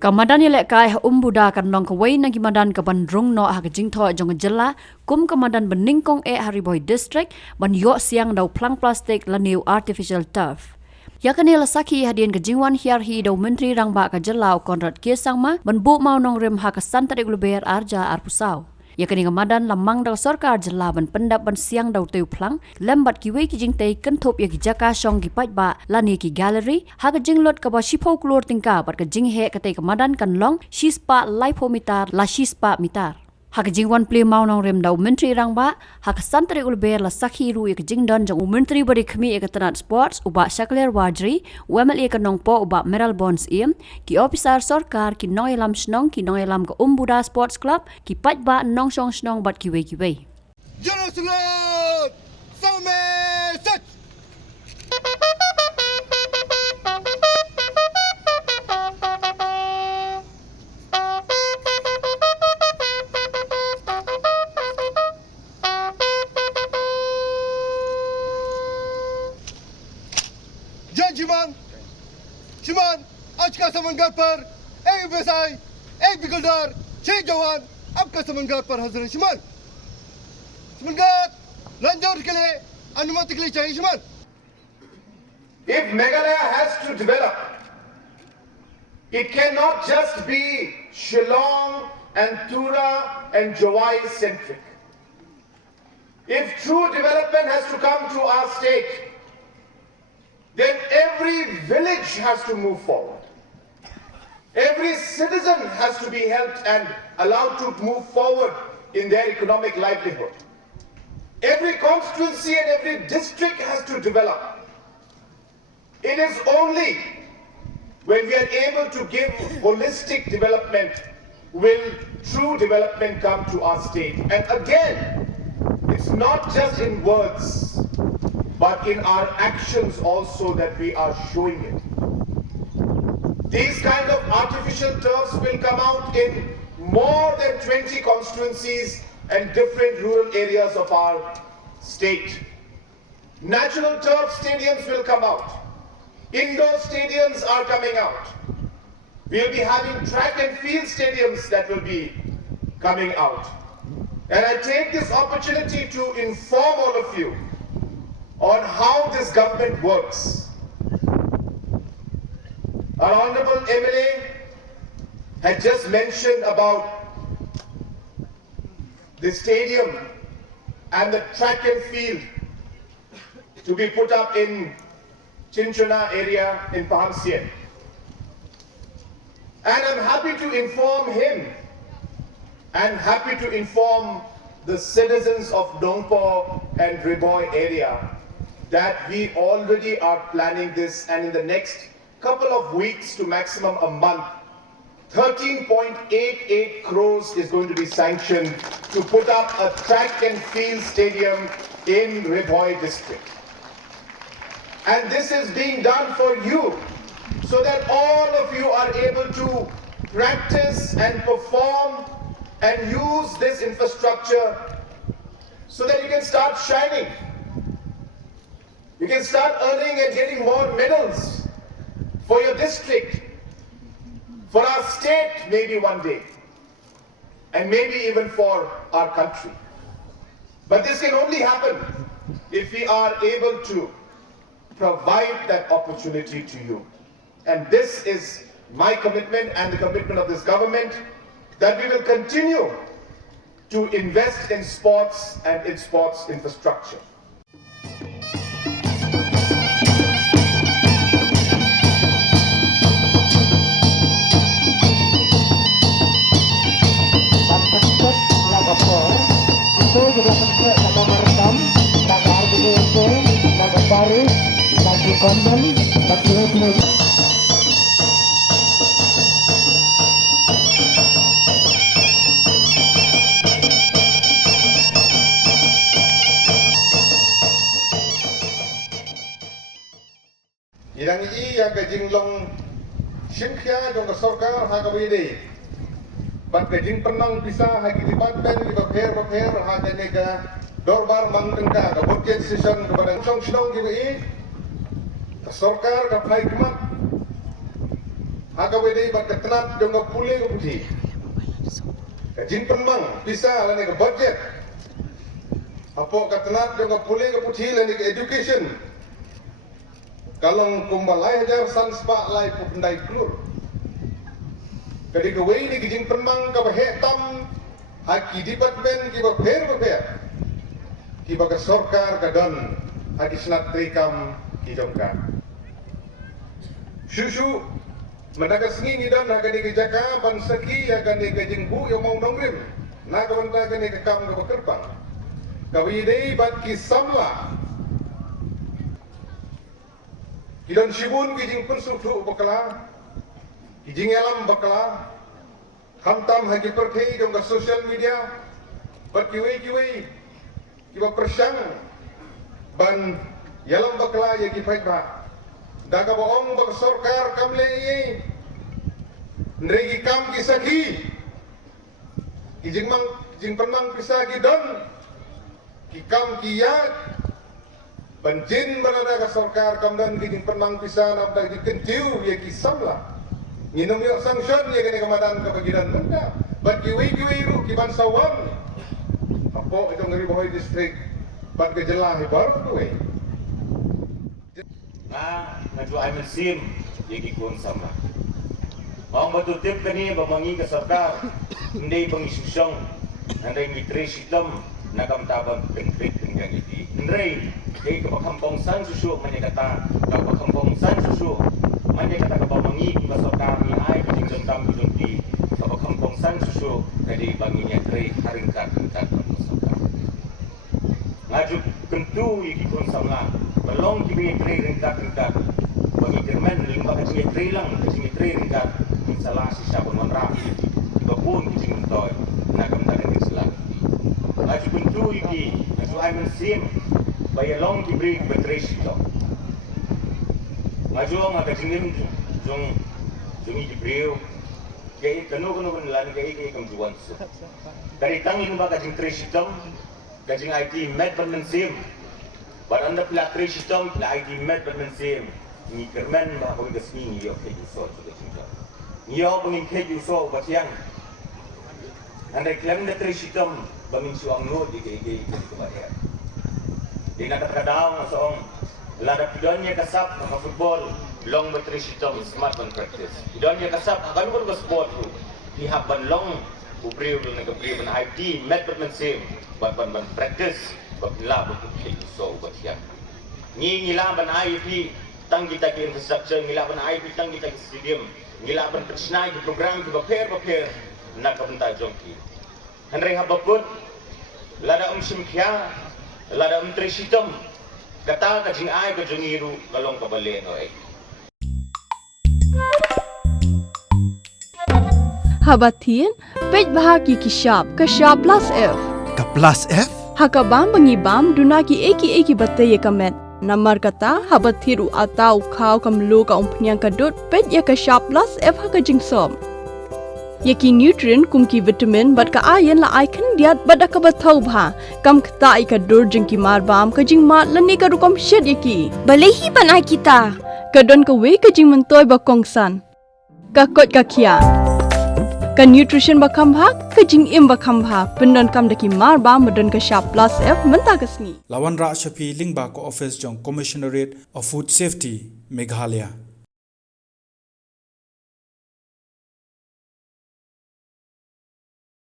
Kamadan ïalehkai Umbuda kan long kawai na gimadan ka bandrung no ha kajing tho jong Jylla kum kamadan beningkong Hariboy district ban yo siang dau phlang plastik la new artificial turf. Ya kanila saki hadian kajingwan hiar hi dau menteri rangba ka Jylla Konrad Kesangma ban bu mau nong rem ha ka santar igluber arja arpusau. Ya kani kamadan lamang dau Sorkar Jylla ban pendap ban siang dau teu phlang lembat kiwei kijing tei kenthop ya kijaka shong ki ba lani ki gallery ha kajing lot ka ba shipho klur tyngka bat kajing he ka tei kamadan kan long shispa lipometer la shispa mitar. Ha kajing wan play mau nong rem dau menteri rangba ha ka santri ulber la sakhi ru ya kajing don jong menteri bari khmi ya katanat sports uba shakler wajri wemel ya kanong po uba meral bonds im ki officer Sorkar ki nong elam snong ki nong elam ka Umbuda sports club ki ba nong shong snong bat ki wei Jerusalem! Summit! Shiman, आज का समंदर पर एक व्यवसाय, एक बिगलदार, 6 जवान अब का समंदर पर हाजिर है शिमान। समंदर लंजौर के लिए अनुमति के लिए चाहिए शिमान। If Meghalaya has to develop, it cannot just be Shillong and Tura and Jawai centric. If true development has to come to our state, then every village has to move forward. Every citizen has to be helped and allowed to move forward in their economic livelihood. Every constituency and every district has to develop. It is only when we are able to give holistic development will true development come to our state. And again, it's not just in words, but in our actions also that we are showing it. These kind of artificial turfs will come out in more than 20 constituencies and different rural areas of our state. Natural turf stadiums will come out. Indoor stadiums are coming out. We'll be having track and field stadiums that will be coming out. And I take this opportunity to inform all of you on how this government works. Our Honorable MLA had just mentioned about the stadium and the track and field to be put up in Chinchona area in Pahamsien. And I'm happy to inform him and happy to inform the citizens of Nongpo and Riboy area that we already are planning this, and in the next couple of weeks to maximum a month, 13.88 crores is going to be sanctioned to put up a track and field stadium in Riboy district. And this is being done for you, so that all of you are able to practice and perform and use this infrastructure so that you can start shining. You can start earning and getting more medals for your district, for our state maybe one day, and maybe even for our country. But this can only happen if we are able to provide that opportunity to you. And this is my commitment and the commitment of this government, that we will continue to invest in sports and in sports infrastructure. Itu juga sampai sama merekam, naga RBDC, naga Paris, naga Konten, naga Leslie. Yang ini yang kejinglong Pynkhreh dong ke Sorkar Jylla. Bat kajing penang pisah hagi lipat pen di bapher hagi nega dorbar mangtengka ke budget session kepada Shillong gibi Sorkar ke Pynkhreh Hakawede bat ketenat jonga pule ke puji. Kajin penmang bisa lani ke budget. Apa ketenat jonga pule ke puji lani ke education. Kalau kumbalai hajar san spa lai pupendai klur. Kadi ke wei ni kijing penmang ka bahetam haki department ki ba pher ki ba Sorkar ka don haki snat trikam ki jongka. Susu mendaga sengi dan akan dikejaka bansaki akan dikejengbu yang mau nongrim nak banta akan dikekam ke bekerpang kawidei bat kisamla kidan sibun kijing pun sutu bakala kijing alam bakala hamtam hagi perkei dong ke social media bat kiwei kiba persyang ban yalam bakala ya kifait ba daga bohong bag Sorkar kamle ye nregi kam kisaki kijing penmang pisagi don kikam kiyak banjin berada ke Sorkar kam dan kijing penmang pisa nabda dikentiu ye kisamla nginum yo sanction ye kene kamadan ke bagidan benda bat kiwi ru kiban sawan apo itu ngeri bohoi district bat ke Jylla baru tu Ngaju ay mensim yagi kun sama. Ang batutip kani bamangi ka Sorkar hindi pangisusong nanday mitre sitam nakamtabang Pynkhreh yang iti. Nanday kay kapakampong san susu manyakata kapakampong san susu manyakata kapamangi ka Sorkar ni ay kijing tam kijunti kapakampong san susu kadi bangi niya tre haringkat ka Sorkar. Ngaju kentu yagi kun sama. Belum kibir ringkat bagi Jerman lima kecil lang kecil ringkat salah sisa penonrak itu pun kecil mentoy nakam tak Islam. Maju bentu ini maju ay mensim bayar long kibir betres itu. Maju ang kecil jong kibir kaya kanu lan kaya kamjuan su. Dari tangin ba kecil tres itu kecil IT med mensim. Baranda pila kristom pila ID med bermensem ni kermen ba bagi kesini yo keju so juga cinta yo bagi keju so batiang anda klaim de kristom bagi suang no di kebayar di nak kadang asong lada pidonnya kasap sama football long bertristom smartphone practice pidonnya kasap akan ke sport tu dihaban long ubriu dengan kebriu ban ID med bermensem ban practice Babila betul so batiang. Ngila ban IP tang kita ke infrastructure, ngila ban IP tang kita ke stadium, ngila ban persnai ke program ke baper nak benta jongki. Henry habaput lada simkhya, lada trisitom. Kata ka jing ai ka jongiru galong ka bale no ai. Habatin pej bahagi kishap ka shap plus F. Ka plus F? Hakabam bangibam dunaki eki batay kamet. Namar kata habathiru atau kau kamlu ka umpnyang kadut pet ya ka sharp plus F haka jingsom. Yaki nutrient kumki vitamin bat ka ayan la icon diat bat ka bathau bha kam kata ai ka dur jingki mar bam ka jing mat lani ka rukom shed yaki. Balehi panai kita. Kadon ka we ka jing mentoy ba kongsan. Ka kot ka kia. Ka nutrition bakam bha ka jing im bakam bha pendon kam daki mar ba madon ka sharp plus F menta kasni Lawan Ra Shafi Lingba ko office jong Commissionerate of Food Safety Meghalaya